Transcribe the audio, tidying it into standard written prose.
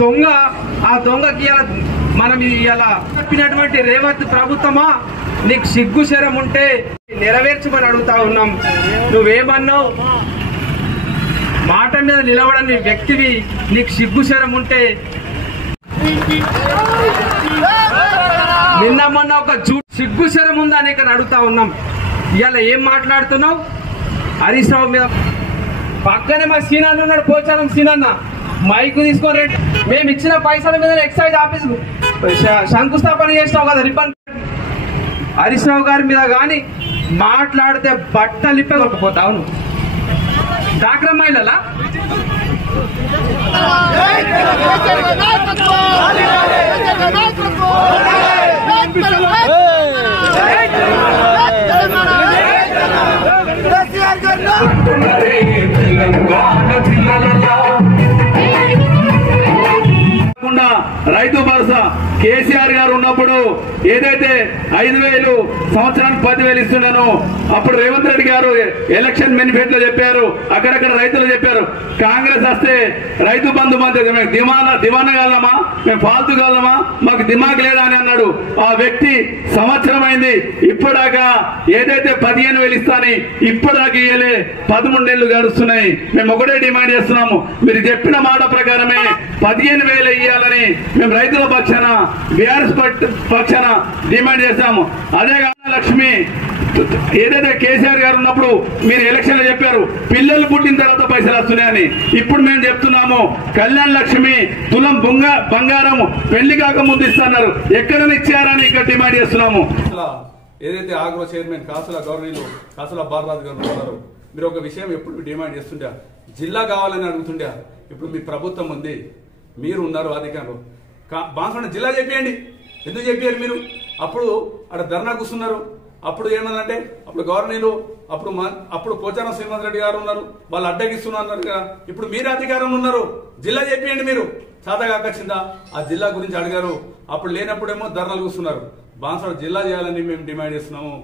దొంగ ఆ దొంగకి ఇలా మనం ఇలా చెప్పినటువంటి రేవంత్ ప్రభుత్వమా నీకు సిగ్గు శరం ఉంటే నెరవేర్చమని అడుగుతా ఉన్నాం. నువ్వేమన్నావు? మాట మీద నిలబడని వ్యక్తివి, నీకు సిగ్గు శరం ఉంటే నిన్న మొన్న ఒక సిగ్గు శరం ఉందా అని ఇక్కడ అడుగుతా ఉన్నాం. ఇవాళ ఏం మాట్లాడుతున్నావు? హరీష్ రావు మీద పక్కనే మా సీనాన్న ఉన్నాడు, పోచారం సీనన్న మైకు తీసుకొని మేము ఇచ్చిన పైసల మీద ఎక్సైజ్ ఆఫీస్ శంకుస్థాపన చేసినావు కదా రిబ్బన్. హరీష్ రావు గారి మీద కానీ మాట్లాడితే బట్టలు ఇప్పే కొట్టుకుపోతావు నువ్వు. డాక్రా మహిళలా రైతు భరోసా కేసీఆర్ గారు ఉన్నప్పుడు ఏదైతే 5,000 సంవత్సరానికి 10,000 ఇస్తున్నాను అప్పుడు రేవంత్ రెడ్డి గారు ఎలక్షన్ మేనిఫెస్టోలో చెప్పారు, అక్కడక్కడ రైతులు చెప్పారు. కాంగ్రెస్ వస్తే రైతు బంధు మంత్రి దివానగలమా, మేము ఫాల్తుగలమా, మాకు దిమాగ్ లేదా అని అన్నాడు. ఆ వ్యక్తి సంవత్సరం అయింది, ఇప్పటిదాకా ఏదైతే 15,000 ఇస్తాని ఇప్పటిదాకా ఇయ్యలే, 13 ఏళ్లు గడుస్తున్నాయి. మేము ఒకటే డిమాండ్ చేస్తున్నాము, మీరు చెప్పిన మాట ప్రకారమే 15,000 ఇయ్యాలని మేము రైతుల పక్షాన బీఆర్ఎస్ పక్షాన డిమాండ్ చేస్తాము. అదే కాదు లక్ష్మి, ఏదైతే కేసీఆర్ గారు ఉన్నప్పుడు మీరు ఎలక్షన్ లో చెప్పారు పిల్లలు పుట్టిన తర్వాత పైసలు వస్తున్నాయని, ఇప్పుడు మేము చెప్తున్నాము కళ్యాణ్ లక్ష్మి తులం బంగారం పెళ్లి కాక ముందు ఇస్తున్నారు, ఎక్కడ ఇచ్చారని ఇక్కడ డిమాండ్ చేస్తున్నాము. ఏదైతే ఆగ్రో చైర్మన్ కాసుల గవర్నీలు కాసుల బాలరాజు గారు ఉన్నారు, మీరు ఒక విషయం ఎప్పుడు డిమాండ్ చేస్తుండే, జిల్లా కావాలని అడుగుతుండే. ఇప్పుడు మీ ప్రభుత్వం ఉంది, మీరు ఉన్నారు అధికారులు, బాన్సువాడ జిల్లా చెప్పేయండి. ఎందుకు చెప్పారు మీరు? అప్పుడు అక్కడ ధర్నా కూర్చున్నారు. అప్పుడు ఏమన్నదంటే అప్పుడు గవర్నీలు అప్పుడు పోచారం శ్రీనివాస్ రెడ్డి గారు ఉన్నారు, వాళ్ళు అడ్డగిస్తున్నారు కదా. ఇప్పుడు మీరే అధికారంలో ఉన్నారు, జిల్లా చెప్పేయండి. మీరు చాతగాకొచ్చిందా ఆ జిల్లా గురించి అడిగారు. అప్పుడు లేనప్పుడేమో ధర్నాలు కూర్చున్నారు. బాన్సువాడ జిల్లా చేయాలని మేము డిమాండ్ చేస్తున్నాము.